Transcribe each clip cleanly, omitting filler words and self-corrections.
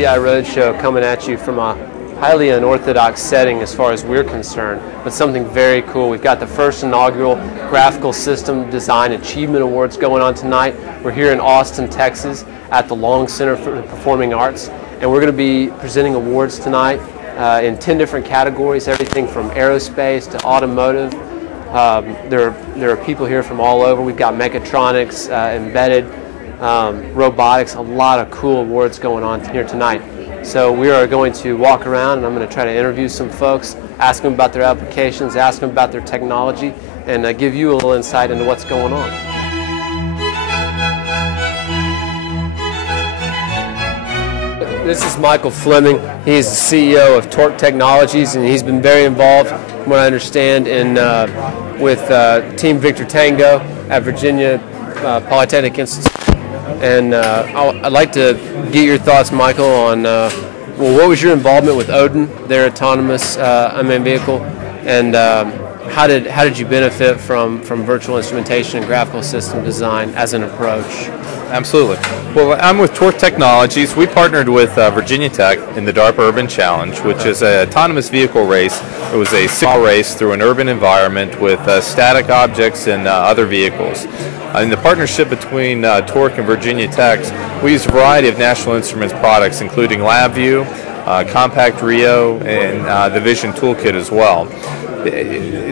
VI Roadshow coming at you from a highly unorthodox setting as far as we're concerned, but something very cool. We've got the first inaugural Graphical System Design Achievement Awards going on tonight. We're here in Austin, Texas at the Long Center for the Performing Arts, and we're going to be presenting awards tonight in 10 different categories, everything from aerospace to automotive. There are people here from all over. We've got mechatronics, embedded, robotics, a lot of cool awards going on here tonight. So we are going to walk around and I'm going to try to interview some folks, ask them about their applications, ask them about their technology, and give you a little insight into what's going on. This is Michael Fleming. He's the CEO of Torque Technologies, and he's been very involved, from what I understand, in with Team Victor Tango at Virginia Polytechnic Institute. And I'd like to get your thoughts, Michael, on well, what was your involvement with Odin, their autonomous unmanned vehicle, and how did you benefit from virtual instrumentation and graphical system design as an approach? Absolutely. Well, I'm with Torque Technologies. We partnered with Virginia Tech in the DARPA Urban Challenge, which is an autonomous vehicle race. It was a single race through an urban environment with static objects and other vehicles. In the partnership between Torque and Virginia Tech, we used a variety of National Instruments products, including LabVIEW, Compact Rio, and the Vision Toolkit as well.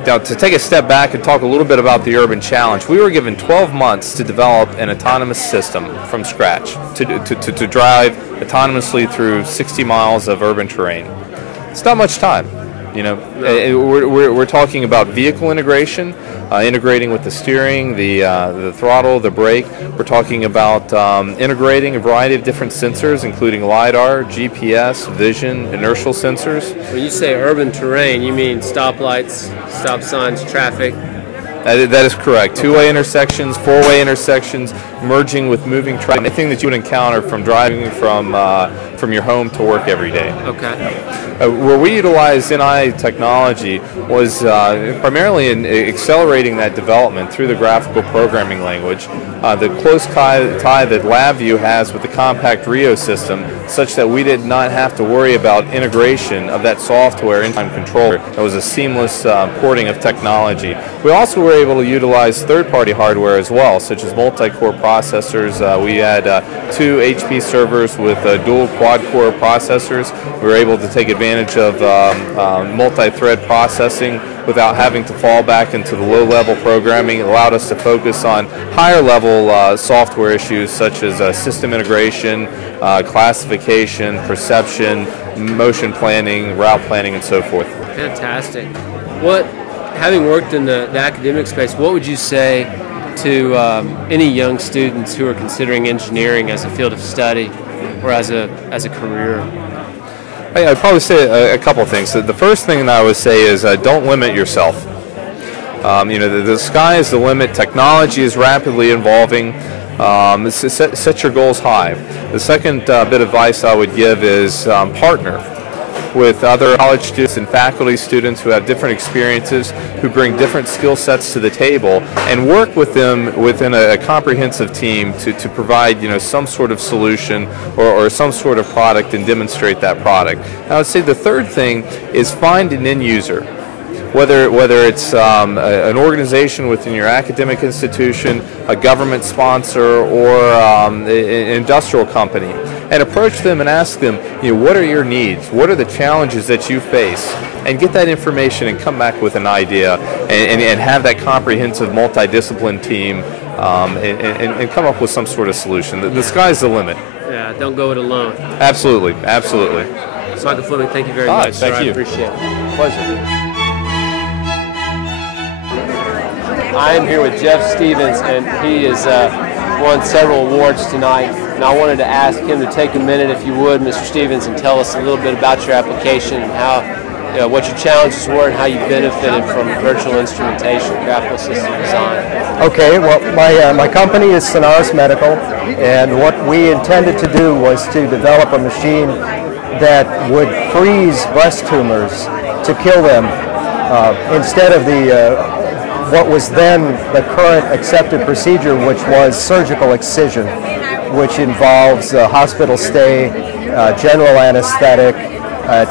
Now, to take a step back and talk a little bit about the Urban Challenge, we were given 12 months to develop an autonomous system from scratch to drive autonomously through 60 miles of urban terrain. It's not much time. You know, we're talking about vehicle integration, integrating with the steering, the throttle, the brake. We're talking about integrating a variety of different sensors, including LiDAR, GPS, vision, inertial sensors. When you say urban terrain, you mean stoplights, stop signs, traffic? That is correct. Two-way intersections, four-way intersections, merging with moving traffic, anything that you would encounter from driving from your home to work every day. Okay. Where we utilized NI technology was primarily in accelerating that development through the graphical programming language, the close tie that LabVIEW has with the Compact Rio system, such that we did not have to worry about integration of that software into the controller. It was a seamless porting of technology. We also were able to utilize third-party hardware as well, such as multi-core processors. We had 2 HP servers with dual quad-core processors. We were able to take advantage of multi-thread processing without having to fall back into the low-level programming. It allowed us to focus on higher-level software issues such as system integration, classification, perception, motion planning, route planning, and so forth. Fantastic. Having worked in the academic space, what would you say to any young students who are considering engineering as a field of study or as a career? I'd probably say a couple of things. The first thing that I would say is don't limit yourself. You know, the sky is the limit. Technology is rapidly evolving. Set your goals high. The second bit of advice I would give is partner with other college students and faculty students who have different experiences, who bring different skill sets to the table, and work with them within a comprehensive team to provide, you know, some sort of solution or some sort of product and demonstrate that product. And I would say the third thing is find an end user. Whether it's an organization within your academic institution, a government sponsor, or an industrial company, and approach them and ask them, you know, what are your needs? What are the challenges that you face? And get that information and come back with an idea and have that comprehensive multidiscipline team and come up with some sort of solution. The sky's the limit. Yeah, don't go it alone. Absolutely, absolutely. So Michael Fleming, thank you very much. Thank you. I appreciate it. Pleasure. I am here with Jeff Stevens, and he has won several awards tonight. And I wanted to ask him to take a minute, if you would, Mr. Stevens, and tell us a little bit about your application and how, you know, what your challenges were and how you benefited from virtual instrumentation, graphical system design. Okay, well, my company is Sonaris Medical, and what we intended to do was to develop a machine that would freeze breast tumors to kill them instead of what was then the current accepted procedure, which was surgical excision, which involves a hospital stay, general anesthetic.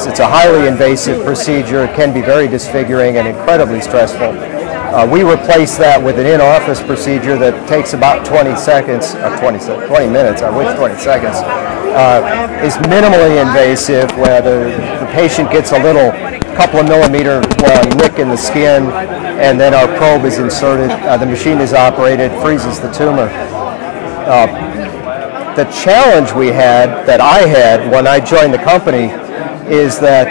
It's a highly invasive procedure. It can be very disfiguring and incredibly stressful. We replace that with an in-office procedure that takes about 20 seconds, 20 minutes, I wish 20 seconds, is minimally invasive, where the patient gets a little couple of millimeter long nick in the skin, and then our probe is inserted, the machine is operated, freezes the tumor. The challenge we had, that I had when I joined the company, is that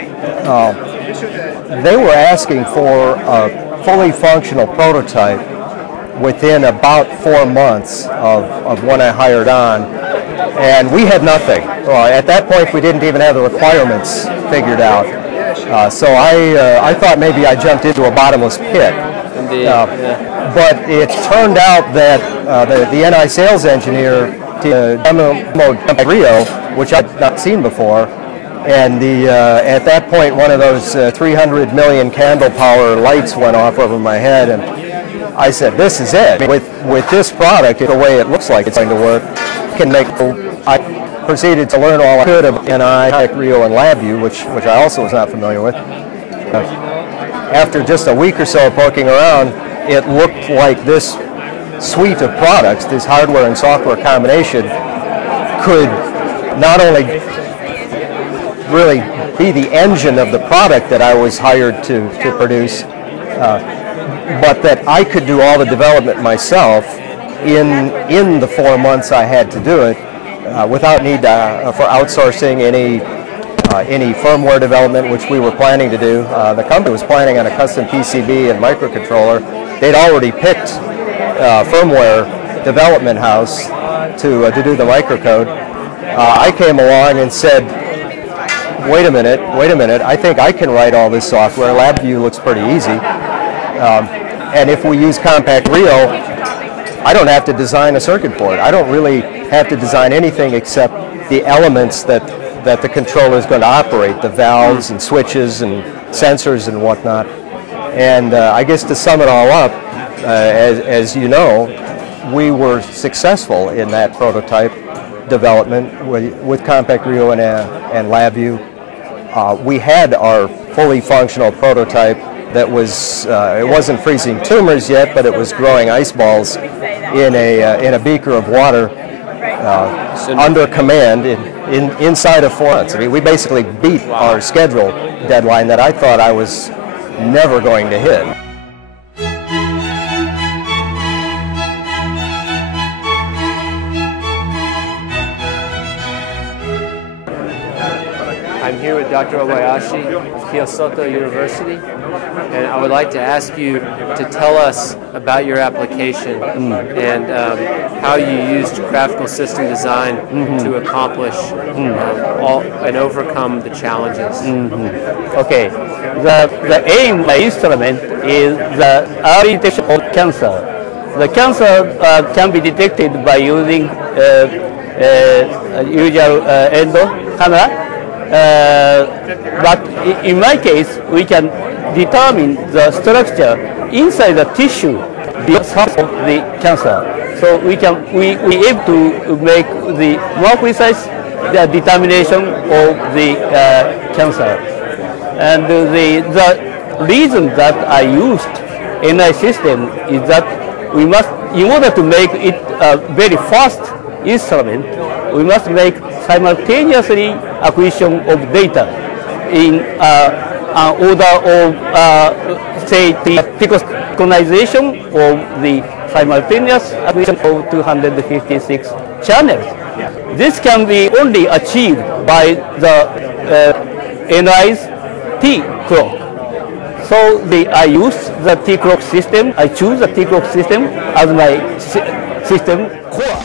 they were asking for a fully functional prototype within about 4 months of when I hired on, and we had nothing. At that point, we didn't even have the requirements figured out. So I thought maybe I jumped into a bottomless pit. Indeed. But it turned out that the NI sales engineer demoed Rio, which I'd not seen before, and at that point one of those 300 million candle power lights went off over my head, and I said, this is it. With this product, the way it looks like it's going to work, I proceeded to learn all I could of NI, Rio, and LabVIEW, which I also was not familiar with. After just a week or so of poking around, it looked like this suite of products, this hardware and software combination, could not only really be the engine of the product that I was hired to produce, but that I could do all the development myself in the 4 months I had to do it, without need for outsourcing any firmware development, which we were planning to do. The company was planning on a custom PCB and microcontroller. They'd already picked firmware development house to do the microcode. I came along and said, wait a minute, I think I can write all this software. LabVIEW looks pretty easy. And if we use Compact Rio, I don't have to design a circuit board. I don't really have to design anything except the elements that the controller is going to operate, the valves and switches and sensors and whatnot. And I guess to sum it all up, as you know, we were successful in that prototype development with Compact Rio and LabVIEW. We had our fully functional prototype that was, it wasn't freezing tumors yet, but it was growing ice balls in a beaker of water under command inside of 4 months. I mean, we basically beat our schedule deadline that I thought I was never going to hit. I'm here with Dr. Obayashi of Kyoto University, and I would like to ask you to tell us about your application and how you used graphical system design to accomplish and overcome the challenges. Okay, the aim of the instrument is the early detection of cancer. The cancer can be detected by using usual endo camera. But in my case, we can determine the structure inside the tissue of the cancer. So we aim to make the more precise determination of the cancer. And the reason that I used NI system is that we must, in order to make it a very fast instrument, we must make simultaneously acquisition of data in order of, say, the synchronization of the simultaneous acquisition of 256 channels. This can be only achieved by the NI's T-clock. So I use the T-clock system. I choose the T-clock system as my system core.